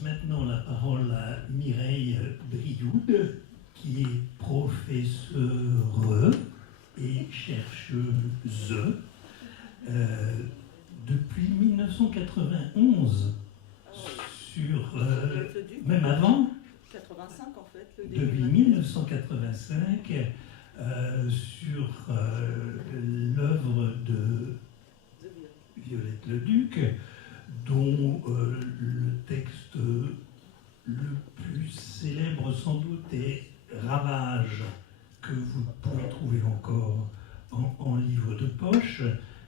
passe maintenant la parole à Mireille Brioude, qui est professeure et chercheuse depuis 1991 sur... même avant, 85 en fait, depuis 1985, sur l'œuvre de Violette Leduc, dont le texte le plus célèbre sans doute est Ravage, que vous pouvez trouver encore en livre de poche,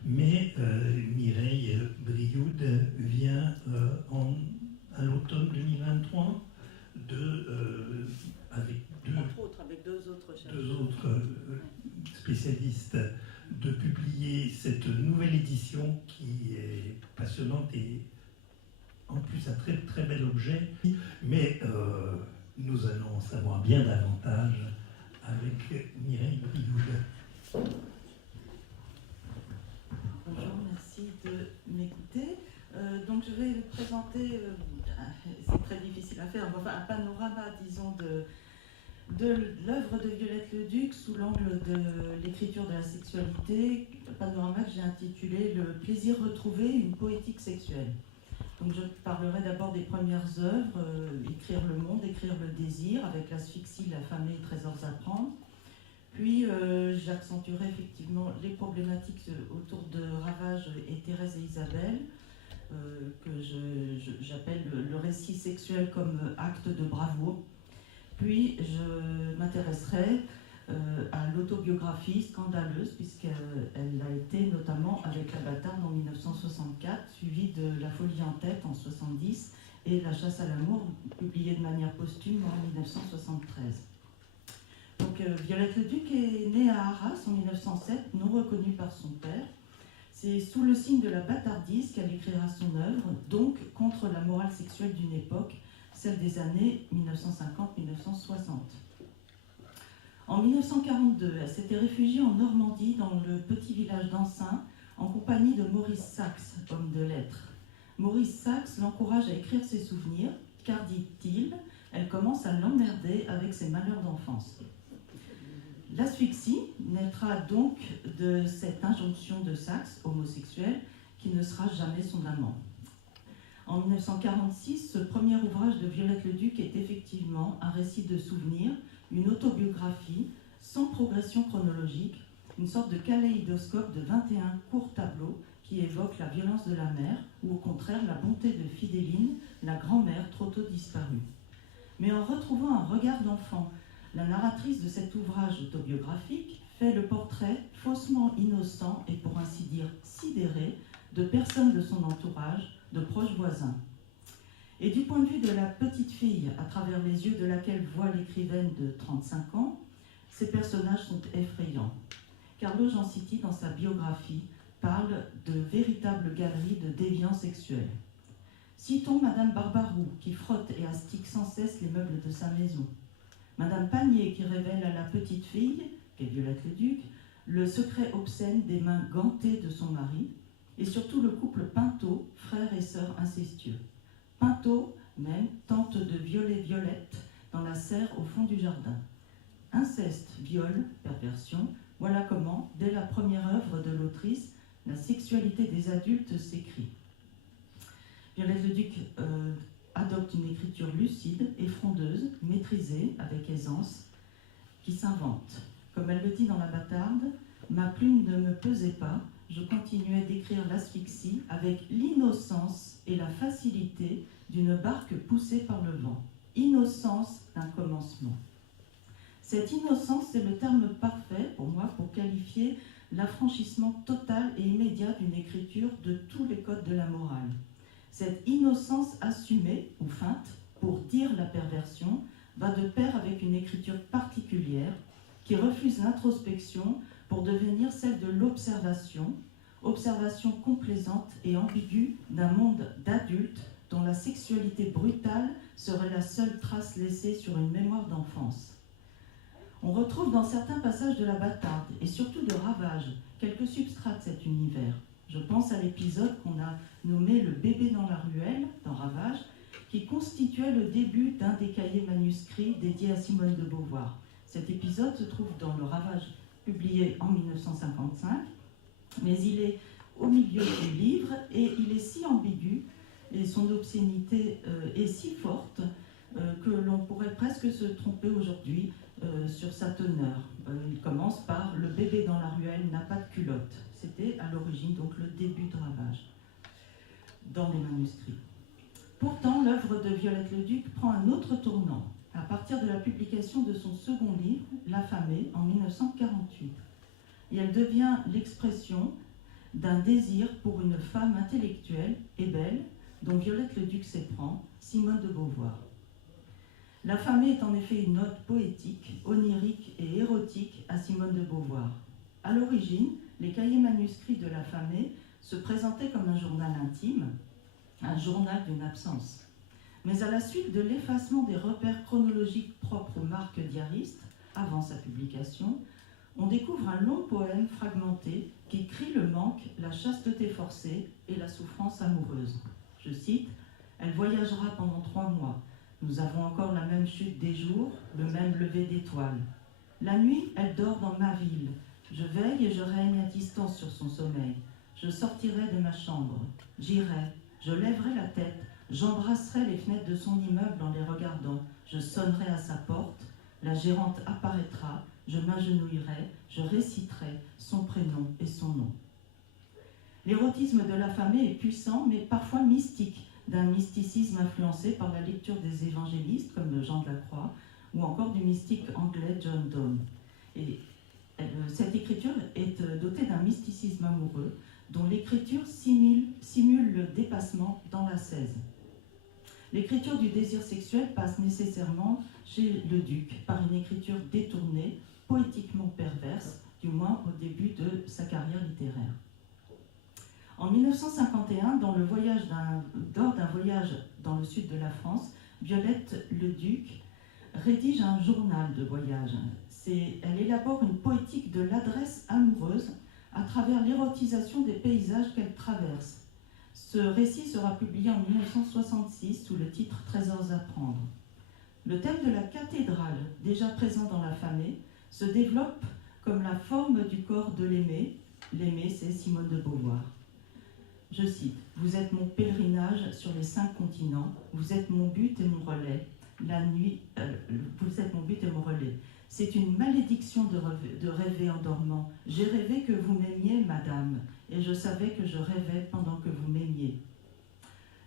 mais Mireille Brioude vient à l'automne 2023 avec deux autres spécialistes de publier cette nouvelle édition qui est passionnante et en plus un très très bel objet. Mais nous allons en savoir bien davantage avec Mireille Brioude. Bonjour, merci de m'écouter. Donc je vais présenter, c'est très difficile à faire, enfin, un panorama, disons, de l'œuvre de Violette Leduc sous l'angle de l'écriture de la sexualité, un panorama que j'ai intitulé « Le plaisir retrouvé, une poétique sexuelle ». Donc je parlerai d'abord des premières œuvres, Écrire le monde, Écrire le désir, avec l'asphyxie, l'affamée, trésors à prendre. Puis j'accentuerai effectivement les problématiques autour de Ravage et Thérèse et Isabelle, que j'appelle le récit sexuel comme acte de bravoure. Puis je m'intéresserai à l'autobiographie scandaleuse, puisqu'elle a été notamment avec La Bâtarde en 1964, suivie de La folie en tête en 1970 et La chasse à l'amour, publiée de manière posthume en 1973. Donc Violette Leduc est née à Arras en 1907, non reconnue par son père. C'est sous le signe de la bâtardise qu'elle écrira son œuvre, donc contre la morale sexuelle d'une époque, celle des années 1950-1960. En 1942, elle s'était réfugiée en Normandie, dans le petit village d'Ansin, en compagnie de Maurice Sachs, homme de lettres. Maurice Sachs l'encourage à écrire ses souvenirs, car, dit-il, elle commence à l'emmerder avec ses malheurs d'enfance. L'asphyxie naîtra donc de cette injonction de Sachs, homosexuel, qui ne sera jamais son amant. En 1946, ce premier ouvrage de Violette Leduc est effectivement un récit de souvenirs, une autobiographie sans progression chronologique, une sorte de kaléidoscope de 21 courts tableaux qui évoquent la violence de la mère ou au contraire la bonté de Fidéline, la grand-mère trop tôt disparue. Mais en retrouvant un regard d'enfant, la narratrice de cet ouvrage autobiographique fait le portrait faussement innocent et pour ainsi dire sidéré de personnes de son entourage, de proches voisins. Et du point de vue de la petite fille, à travers les yeux de laquelle voit l'écrivaine de 35 ans, ces personnages sont effrayants. Carlo Janciti, dans sa biographie, parle de véritables galeries de déviants sexuels. Citons Madame Barbaroux, qui frotte et astique sans cesse les meubles de sa maison. Madame Panier, qui révèle à la petite fille, qu'est Violette Leduc, le secret obscène des mains gantées de son mari, et surtout le couple Pinto, frère et sœur incestueux. Pinto, même, tente de violer Violette dans la serre au fond du jardin. Inceste, viol, perversion, voilà comment, dès la première œuvre de l'autrice, la sexualité des adultes s'écrit. Violette Leduc adopte une écriture lucide et frondeuse, maîtrisée avec aisance, qui s'invente. Comme elle le dit dans La Bâtarde, « Ma plume ne me pesait pas, je continuais d'écrire l'asphyxie avec l'innocence et la facilité d'une barque poussée par le vent. Innocence d'un commencement. » Cette innocence, c'est le terme parfait pour moi pour qualifier l'affranchissement total et immédiat d'une écriture de tous les codes de la morale. Cette innocence assumée, ou feinte, pour dire la perversion, va de pair avec une écriture particulière qui refuse l'introspection pour devenir celle de l'observation, observation complaisante et ambiguë d'un monde d'adultes dont la sexualité brutale serait la seule trace laissée sur une mémoire d'enfance. On retrouve dans certains passages de La Bâtarde, et surtout de Ravage, quelques substrats de cet univers. Je pense à l'épisode qu'on a nommé « Le bébé dans la ruelle » dans Ravage, qui constituait le début d'un des cahiers manuscrits dédiés à Simone de Beauvoir. Cet épisode se trouve dans Le Ravage, publié en 1955, mais il est au milieu du livre et il est si ambigu et son obscénité est si forte que l'on pourrait presque se tromper aujourd'hui sur sa teneur. Il commence par « Le bébé dans la ruelle n'a pas de culotte ». C'était à l'origine donc le début de Ravage dans les manuscrits. Pourtant, l'œuvre de Violette Leduc prend un autre tournant à partir de la publication de son second livre, L'affamée, en 1948. Et elle devient l'expression d'un désir pour une femme intellectuelle et belle dont Violette Leduc s'éprend, Simone de Beauvoir. L'affamée est en effet une ode poétique, onirique et érotique à Simone de Beauvoir. À l'origine, les cahiers manuscrits de l'affamée se présentaient comme un journal intime, un journal d'une absence. Mais à la suite de l'effacement des repères chronologiques propres aux marques diaristes, avant sa publication, on découvre un long poème fragmenté qui crie le manque, la chasteté forcée et la souffrance amoureuse. Je cite « Elle voyagera pendant 3 mois. Nous avons encore la même chute des jours, le même lever d'étoiles. La nuit, elle dort dans ma ville. Je veille et je règne à distance sur son sommeil. Je sortirai de ma chambre. J'irai. Je lèverai la tête. J'embrasserai les fenêtres de son immeuble en les regardant. Je sonnerai à sa porte. La gérante apparaîtra. Je m'agenouillerai. Je réciterai son prénom et son nom. » L'érotisme de l'affamée est puissant, mais parfois mystique, d'un mysticisme influencé par la lecture des évangélistes, comme Jean de la Croix, ou encore du mystique anglais John Donne. Et cette écriture est dotée d'un mysticisme amoureux, dont l'écriture simule le dépassement dans l'ascèse. L'écriture du désir sexuel passe nécessairement chez Leduc par une écriture détournée, poétiquement perverse, du moins au début de sa carrière littéraire. En 1951, lors d'un voyage dans le sud de la France, Violette Leduc rédige un journal de voyage. Elle élabore une poétique de l'adresse amoureuse à travers l'érotisation des paysages qu'elle traverse. Ce récit sera publié en 1966 sous le titre « Trésors à prendre ». Le thème de la cathédrale, déjà présent dans l'affamée, se développe comme la forme du corps de l'aimé. L'aimé, c'est Simone de Beauvoir. Je cite « Vous êtes mon pèlerinage sur les 5 continents, vous êtes mon but et mon relais. La nuit, vous êtes mon but et mon relais. C'est une malédiction de rêver en dormant. J'ai rêvé que vous m'aimiez, madame, et je savais que je rêvais pendant que vous m'aimiez. »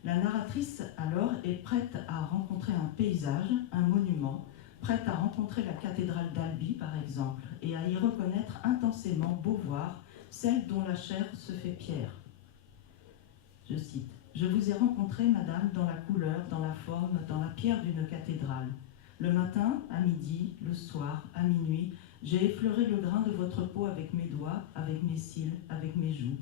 La narratrice, alors, est prête à rencontrer un paysage, un monument, prête à rencontrer la cathédrale d'Albi, par exemple, et à y reconnaître intensément Beauvoir, celle dont la chair se fait pierre. Je cite « Je vous ai rencontré, madame, dans la couleur, dans la forme, dans la pierre d'une cathédrale. Le matin, à midi, le soir, à minuit, j'ai effleuré le grain de votre peau avec mes doigts, avec mes cils, avec mes joues.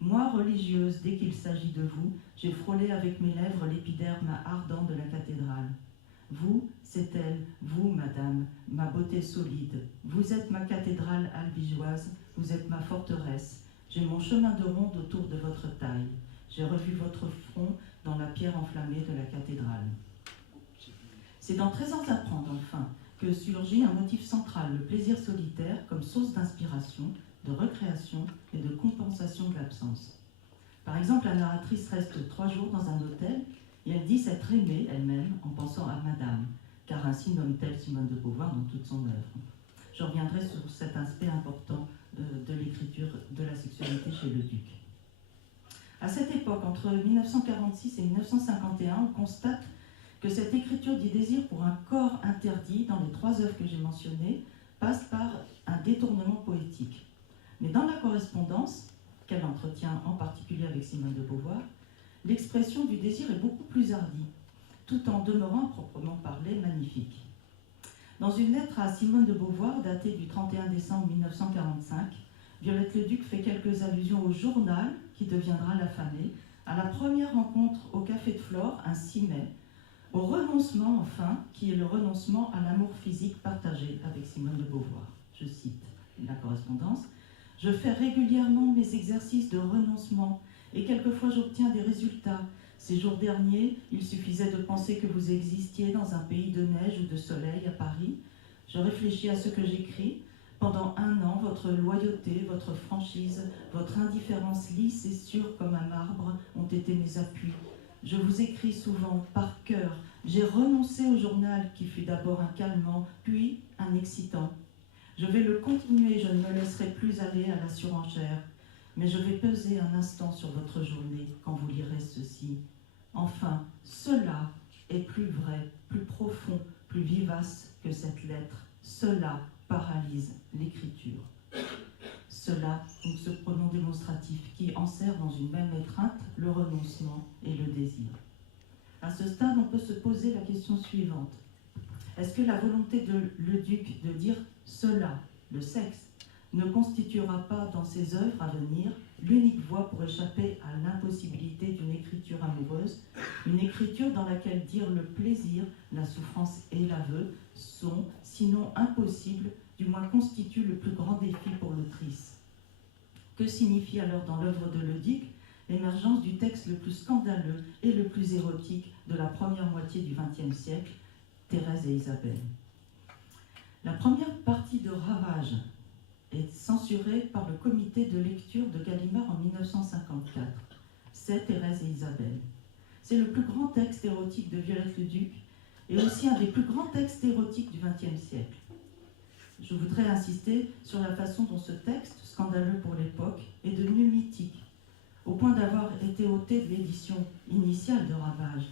Moi, religieuse, dès qu'il s'agit de vous, j'ai frôlé avec mes lèvres l'épiderme ardent de la cathédrale. Vous, c'est elle, vous, madame, ma beauté solide. Vous êtes ma cathédrale albigeoise, vous êtes ma forteresse. J'ai mon chemin de ronde autour de votre taille. J'ai revu votre front dans la pierre enflammée de la cathédrale. » C'est dans Trésors à prendre, enfin, que surgit un motif central, le plaisir solitaire, comme source d'inspiration, de recréation et de compensation de l'absence. Par exemple, la narratrice reste 3 jours dans un hôtel et elle dit s'être aimée elle-même en pensant à madame, car ainsi nomme-t-elle Simone de Beauvoir dans toute son œuvre. Je reviendrai sur cet aspect important de l'écriture de la sexualité chez Leduc. À cette époque, entre 1946 et 1951, on constate que cette écriture du désir pour un corps interdit, dans les 3 œuvres que j'ai mentionnées, passe par un détournement poétique. Mais dans la correspondance qu'elle entretient en particulier avec Simone de Beauvoir, l'expression du désir est beaucoup plus hardie, tout en demeurant proprement parlé magnifique. Dans une lettre à Simone de Beauvoir, datée du 31 décembre 1945, Violette Leduc fait quelques allusions au journal qui deviendra l'affamée, à la première rencontre au Café de Flore, un 6 mai, au renoncement, enfin, qui est le renoncement à l'amour physique partagé avec Simone de Beauvoir. Je cite la correspondance. « Je fais régulièrement mes exercices de renoncement et quelquefois j'obtiens des résultats, Ces jours derniers, il suffisait de penser que vous existiez dans un pays de neige ou de soleil à Paris. Je réfléchis à ce que j'écris. Pendant 1 an, votre loyauté, votre franchise, votre indifférence lisse et sûre comme un marbre ont été mes appuis. Je vous écris souvent par cœur. J'ai renoncé au journal qui fut d'abord un calmant, puis un excitant. Je vais le continuer, je ne me laisserai plus aller à la surenchère. Mais je vais peser un instant sur votre journée quand vous lirez ceci. Enfin, cela est plus vrai, plus profond, plus vivace que cette lettre. Cela paralyse l'écriture. Cela, donc ce pronom démonstratif qui enserre dans une même étreinte le renoncement et le désir. À ce stade, on peut se poser la question suivante. Est-ce que la volonté de Leduc de dire cela, le sexe, ne constituera pas dans ses œuvres à venir l'unique voie pour échapper à l'impossibilité d'une écriture amoureuse, une écriture dans laquelle dire le plaisir, la souffrance et l'aveu sont, sinon impossibles, du moins constituent le plus grand défi pour l'autrice. Que signifie alors dans l'œuvre de Leduc l'émergence du texte le plus scandaleux et le plus érotique de la première moitié du XXe siècle, Thérèse et Isabelle? La première partie de Ravage est censurée par le comité de lecture de Gallimard en 1954. C'est Thérèse et Isabelle. C'est le plus grand texte érotique de Violette Leduc et aussi un des plus grands textes érotiques du XXe siècle. Je voudrais insister sur la façon dont ce texte, scandaleux pour l'époque, est devenu mythique, au point d'avoir été ôté de l'édition initiale de Ravage.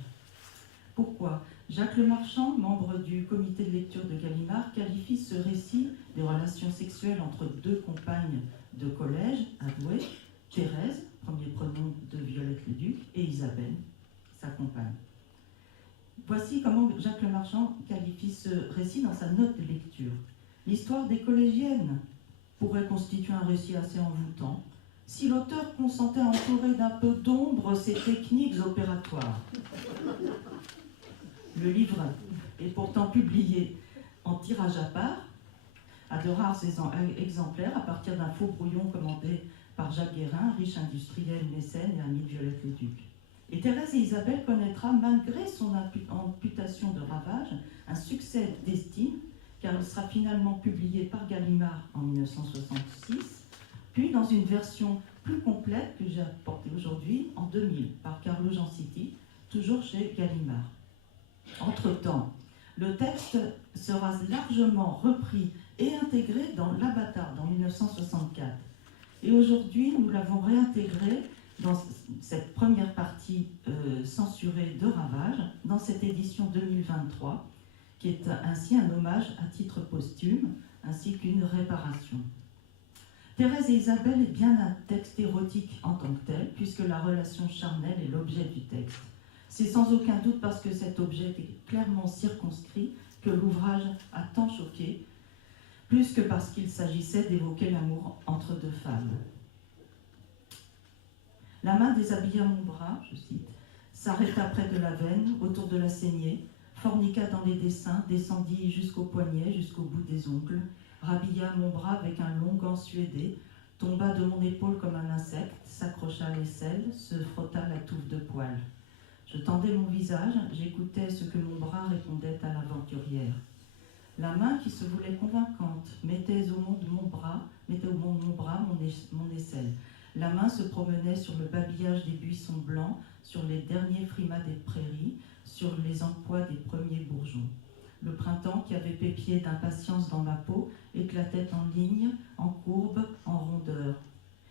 Pourquoi ? Jacques Lemarchand, membre du comité de lecture de Gallimard, qualifie ce récit des relations sexuelles entre 2 compagnes de collège avouées, Thérèse, premier prénom de Violette Leduc, et Isabelle, sa compagne. Voici comment Jacques Lemarchand qualifie ce récit dans sa note de lecture. L'histoire des collégiennes pourrait constituer un récit assez envoûtant si l'auteur consentait à entourer d'un peu d'ombre ses techniques opératoires. Le livre est pourtant publié en tirage à part, à de rares exemplaires, à partir d'un faux brouillon commandé par Jacques Guérin, riche industriel mécène et ami de Violette Leduc. Et Thérèse et Isabelle connaîtra, malgré son amputation de Ravage, un succès d'estime, car il sera finalement publié par Gallimard en 1966, puis dans une version plus complète que j'ai apportée aujourd'hui, en 2000, par Carlo Giancitti, toujours chez Gallimard. Entre-temps, le texte sera largement repris et intégré dans L'Avatar en 1964. Et aujourd'hui, nous l'avons réintégré dans cette première partie censurée de Ravage, dans cette édition 2023, qui est ainsi un hommage à titre posthume, ainsi qu'une réparation. Thérèse et Isabelle est bien un texte érotique en tant que tel, puisque la relation charnelle est l'objet du texte. C'est sans aucun doute parce que cet objet est clairement circonscrit que l'ouvrage a tant choqué, plus que parce qu'il s'agissait d'évoquer l'amour entre 2 femmes. La main déshabilla mon bras, je cite, s'arrêta près de la veine, autour de la saignée, forniqua dans les dessins, descendit jusqu'au poignet, jusqu'au bout des ongles, rhabilla mon bras avec un long gant suédé, tomba de mon épaule comme un insecte, s'accrocha à l'aisselle, se frotta la touffe de poils. Je tendais mon visage, j'écoutais ce que mon bras répondait à l'aventurière. La main qui se voulait convaincante mettait au monde de mon bras mon aisselle. La main se promenait sur le babillage des buissons blancs, sur les derniers frimas des prairies, sur les emplois des premiers bourgeons. Le printemps qui avait pépié d'impatience dans ma peau éclatait en lignes, en courbes, en rondeurs.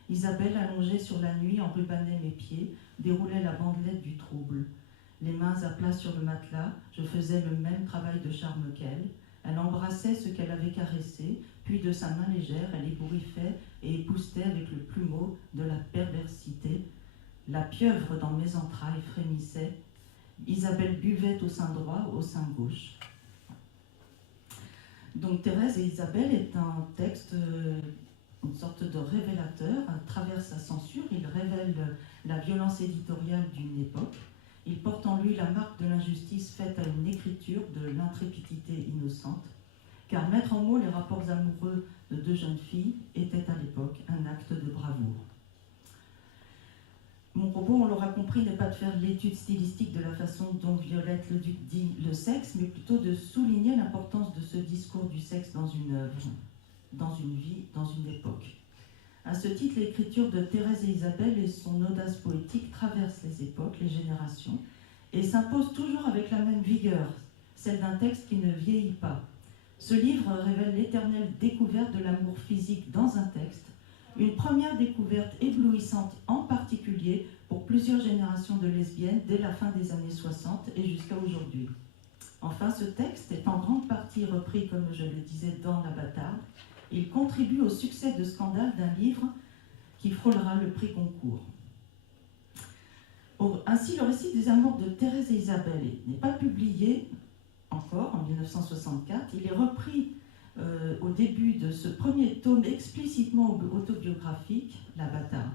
Isabelle, allongée sur la nuit, enrubanait mes pieds, déroulait la bandelette du trouble. Les mains à plat sur le matelas, je faisais le même travail de charme qu'elle. Elle embrassait ce qu'elle avait caressé, puis de sa main légère, elle ébouriffait et époussetait avec le plumeau de la perversité. La pieuvre dans mes entrailles frémissait. Isabelle buvait au sein droit, au sein gauche. Donc Thérèse et Isabelle est un texte, une sorte de révélateur. À travers sa censure, il révèle la violence éditoriale d'une époque. Il porte en lui la marque de l'injustice faite à une écriture de l'intrépidité innocente, car mettre en mots les rapports amoureux de 2 jeunes filles était à l'époque un acte de bravoure. Mon propos, on l'aura compris, n'est pas de faire l'étude stylistique de la façon dont Violette Leduc dit le sexe, mais plutôt de souligner l'importance de ce discours du sexe dans une œuvre, dans une vie, dans une époque. À ce titre, l'écriture de Thérèse et Isabelle et son audace poétique traversent les époques, les générations, et s'impose toujours avec la même vigueur, celle d'un texte qui ne vieillit pas. Ce livre révèle l'éternelle découverte de l'amour physique dans un texte, une première découverte éblouissante en particulier pour plusieurs générations de lesbiennes dès la fin des années 60 et jusqu'à aujourd'hui. Enfin, ce texte est en grande partie repris, comme je le disais, dans La Bâtarde. Il contribue au succès de scandale d'un livre qui frôlera le prix Goncourt. Ainsi, le récit des amours de Thérèse et Isabelle n'est pas publié encore en 1964. Il est repris au début de ce premier tome explicitement autobiographique, La Bâtarde.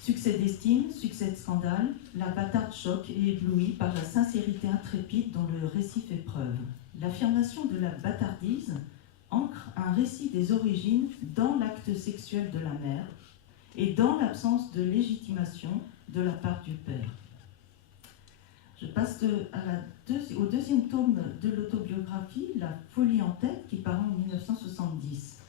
Succès d'estime, succès de scandale, La Bâtarde choque et éblouit par la sincérité intrépide dont le récit fait preuve. L'affirmation de la bâtardise ancre un récit des origines dans l'acte sexuel de la mère et dans l'absence de légitimation de la part du père. Je passe au deuxième tome de l'autobiographie, La folie en tête, qui paraît en 1970.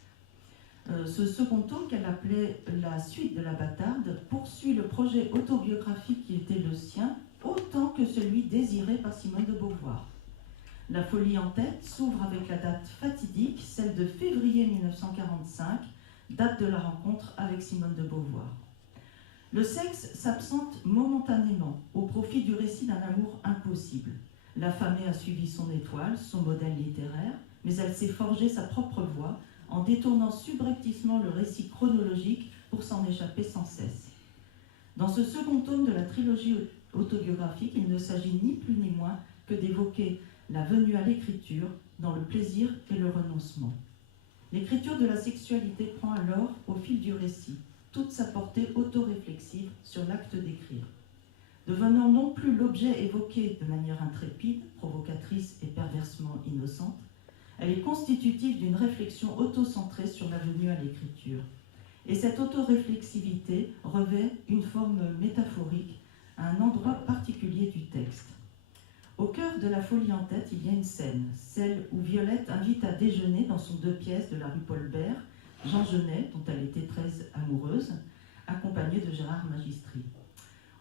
Ce second tome, qu'elle appelait La suite de La Bâtarde, poursuit le projet autobiographique qui était le sien, autant que celui désiré par Simone de Beauvoir. La folie en tête s'ouvre avec la date fatidique, celle de février 1945, date de la rencontre avec Simone de Beauvoir. Le sexe s'absente momentanément au profit du récit d'un amour impossible. L'affamée a suivi son étoile, son modèle littéraire, mais elle s'est forgé sa propre voie en détournant subrepticement le récit chronologique pour s'en échapper sans cesse. Dans ce second tome de la trilogie autobiographique, il ne s'agit ni plus ni moins que d'évoquer la venue à l'écriture dans le plaisir et le renoncement. L'écriture de la sexualité prend alors, au fil du récit, toute sa portée autoréflexive sur l'acte d'écrire. Devenant non plus l'objet évoqué de manière intrépide, provocatrice et perversement innocente, elle est constitutive d'une réflexion autocentrée sur la venue à l'écriture. Et cette autoréflexivité revêt une forme métaphorique à un endroit particulier du texte. Au cœur de La folie en tête, il y a une scène, celle où Violette invite à déjeuner dans son 2 pièces de la rue Paul-Bert Jean Genet, dont elle était très amoureuse, accompagnée de Gérard Magistri.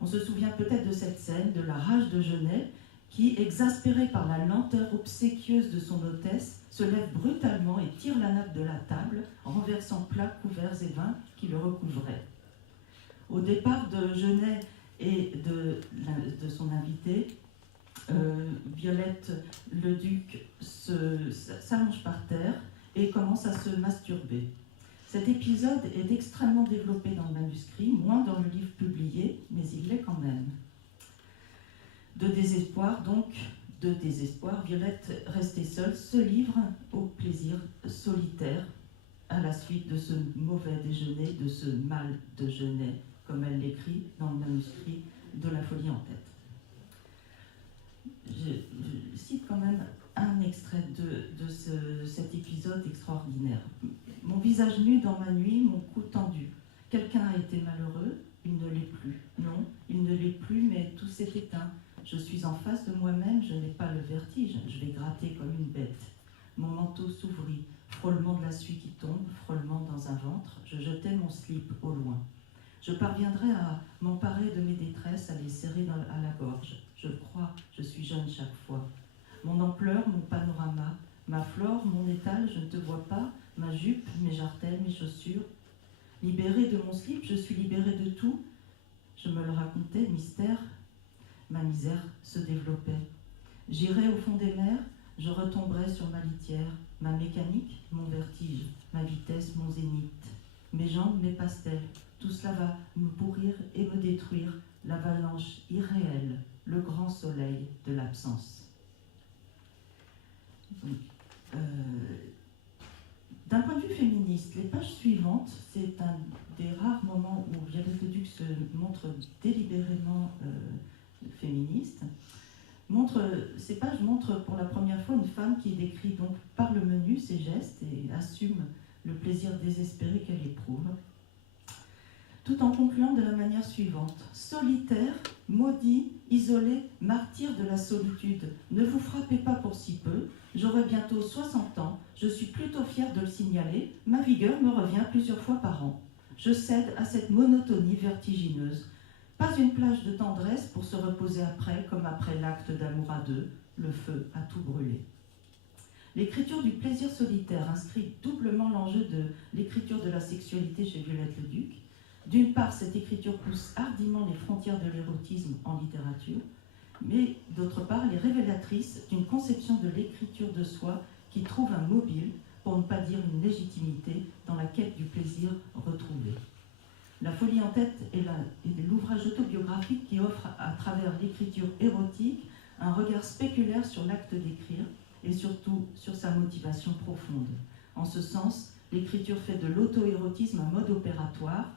On se souvient peut-être de cette scène, de la rage de Genet, qui, exaspéré par la lenteur obséquieuse de son hôtesse, se lève brutalement et tire la nappe de la table, renversant plats, couverts et vins qui le recouvraient. Au départ de Genet et de son invité, Violette Leduc s'allonge par terre et commence à se masturber. Cet épisode est extrêmement développé dans le manuscrit, moins dans le livre publié, mais il l'est quand même. De désespoir, Violette, restée seule, se livre au plaisir solitaire à la suite de ce mauvais déjeuner, de ce mal de Genet, comme elle l'écrit dans le manuscrit de La folie en tête. Je cite quand même un extrait de cet épisode extraordinaire. Mon visage nu dans ma nuit, mon cou tendu. Quelqu'un a été malheureux, il ne l'est plus. Non, il ne l'est plus, mais tout s'est éteint. Je suis en face de moi-même, je n'ai pas le vertige, je vais gratter comme une bête. Mon manteau s'ouvrit, frôlement de la suie qui tombe, frôlement dans un ventre, je jetai mon slip au loin. Je parviendrai à m'emparer de mes détresses, à les serrer à la gorge. Je crois, je suis jeune chaque fois. Mon ampleur, mon panorama, ma flore, mon étal, je ne te vois pas, ma jupe, mes jarretelles, mes chaussures. Libérée de mon slip, je suis libérée de tout. Je me le racontais, mystère. Ma misère se développait. J'irai au fond des mers, je retomberai sur ma litière. Ma mécanique, mon vertige, ma vitesse, mon zénith. Mes jambes, mes pastels, tout cela va me pourrir et me détruire. L'avalanche irréelle, le grand soleil de l'absence. D'un point de vue féministe, les pages suivantes, c'est un des rares moments où Violette Leduc se montre délibérément féministe. Ces pages montrent pour la première fois une femme qui décrit donc par le menu ses gestes et assume le plaisir désespéré qu'elle éprouve. tout en concluant de la manière suivante. Solitaire, maudit, isolé, martyr de la solitude, ne vous frappez pas pour si peu, j'aurai bientôt 60 ans, je suis plutôt fière de le signaler, ma vigueur me revient plusieurs fois par an. Je cède à cette monotonie vertigineuse. Pas une plage de tendresse pour se reposer après, comme après l'acte d'amour à deux, le feu a tout brûlé. L'écriture du plaisir solitaire inscrit doublement l'enjeu de l'écriture de la sexualité chez Violette Leduc. D'une part, cette écriture pousse hardiment les frontières de l'érotisme en littérature, mais d'autre part, elle est révélatrice d'une conception de l'écriture de soi qui trouve un mobile, pour ne pas dire une légitimité, dans la quête du plaisir retrouvé. La folie en tête est l'ouvrage autobiographique qui offre à travers l'écriture érotique un regard spéculaire sur l'acte d'écrire et surtout sur sa motivation profonde. En ce sens, l'écriture fait de l'auto-érotisme un mode opératoire,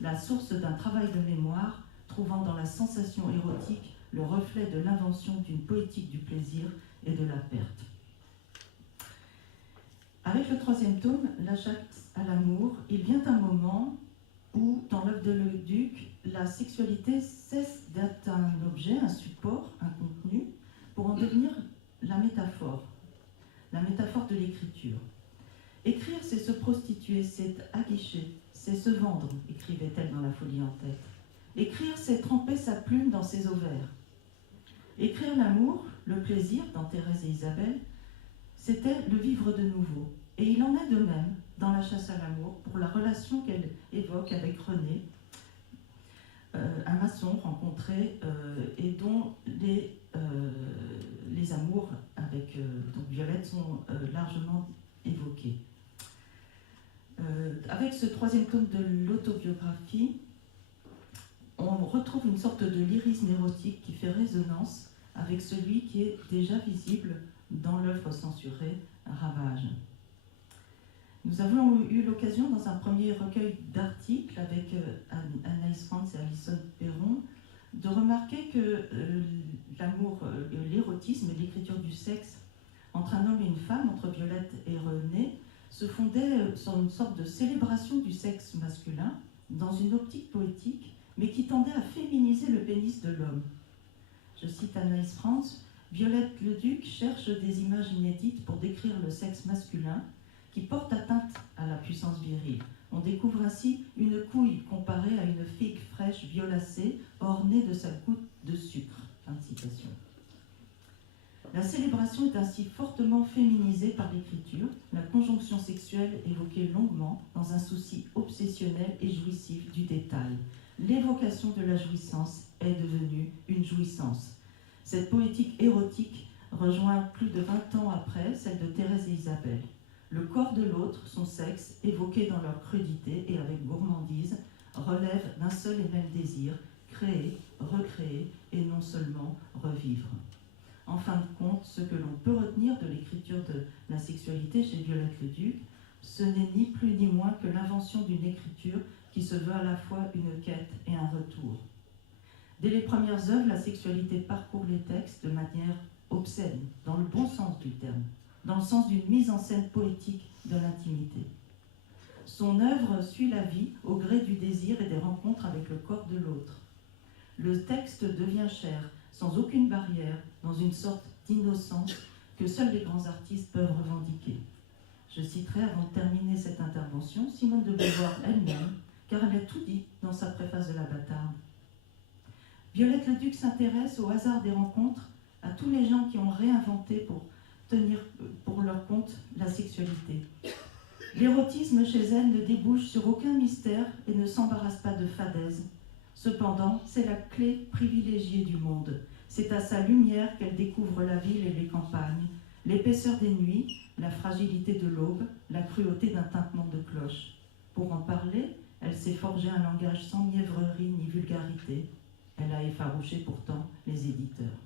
la source d'un travail de mémoire, trouvant dans la sensation érotique le reflet de l'invention d'une poétique du plaisir et de la perte. Avec le troisième tome, La chasse à l'amour, il vient un moment où, dans l'œuvre de Leduc, la sexualité cesse d'être un objet, un support, un contenu, pour en devenir la métaphore de l'écriture. Écrire, c'est se prostituer, c'est aguicher, c'est se vendre, écrivait-elle dans La folie en tête. Écrire, c'est tremper sa plume dans ses ovaires. Écrire l'amour, le plaisir, dans Thérèse et Isabelle, c'était le vivre de nouveau. Et il en est de même dans La chasse à l'amour, pour la relation qu'elle évoque avec René, un maçon rencontré et dont les amours avec donc Violette sont largement évoqués. Avec ce troisième tome de l'autobiographie, on retrouve une sorte de lyrisme érotique qui fait résonance avec celui qui est déjà visible dans l'œuvre censurée Ravage. Nous avons eu l'occasion, dans un premier recueil d'articles avec Anaïs Frantz et Alison Perron, de remarquer que l'amour, l'érotisme et l'écriture du sexe entre un homme et une femme, entre Violette et René, se fondait sur une sorte de célébration du sexe masculin dans une optique poétique, mais qui tendait à féminiser le pénis de l'homme. Je cite Anaïs Frantz, « Violette Leduc cherche des images inédites pour décrire le sexe masculin qui porte atteinte à la puissance virile. On découvre ainsi une couille comparée à une figue fraîche violacée ornée de sa goutte de sucre. » Fin de citation. La célébration est ainsi fortement féminisée par l'écriture, la conjonction sexuelle évoquée longuement dans un souci obsessionnel et jouissif du détail. L'évocation de la jouissance est devenue une jouissance. Cette poétique érotique rejoint plus de 20 ans après celle de Thérèse et Isabelle. Le corps de l'autre, son sexe, évoqué dans leur crudité et avec gourmandise, relève d'un seul et même désir, créer, recréer et non seulement revivre. En fin de compte, ce que l'on peut retenir de l'écriture de la sexualité chez Violette Leduc, ce n'est ni plus ni moins que l'invention d'une écriture qui se veut à la fois une quête et un retour. Dès les premières œuvres, la sexualité parcourt les textes de manière obscène, dans le bon sens du terme, dans le sens d'une mise en scène poétique de l'intimité. Son œuvre suit la vie au gré du désir et des rencontres avec le corps de l'autre. Le texte devient chair, sans aucune barrière, dans une sorte d'innocence que seuls les grands artistes peuvent revendiquer. Je citerai, avant de terminer cette intervention, Simone de Beauvoir elle-même, car elle a tout dit dans sa préface de La Bâtarde. Violette Leduc s'intéresse au hasard des rencontres, à tous les gens qui ont réinventé pour tenir pour leur compte la sexualité. L'érotisme chez elle ne débouche sur aucun mystère et ne s'embarrasse pas de fadaise. Cependant, c'est la clé privilégiée du monde. C'est à sa lumière qu'elle découvre la ville et les campagnes, l'épaisseur des nuits, la fragilité de l'aube, la cruauté d'un tintement de cloche. Pour en parler, elle s'est forgé un langage sans mièvrerie ni vulgarité. Elle a effarouché pourtant les éditeurs.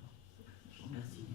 Je vous remercie.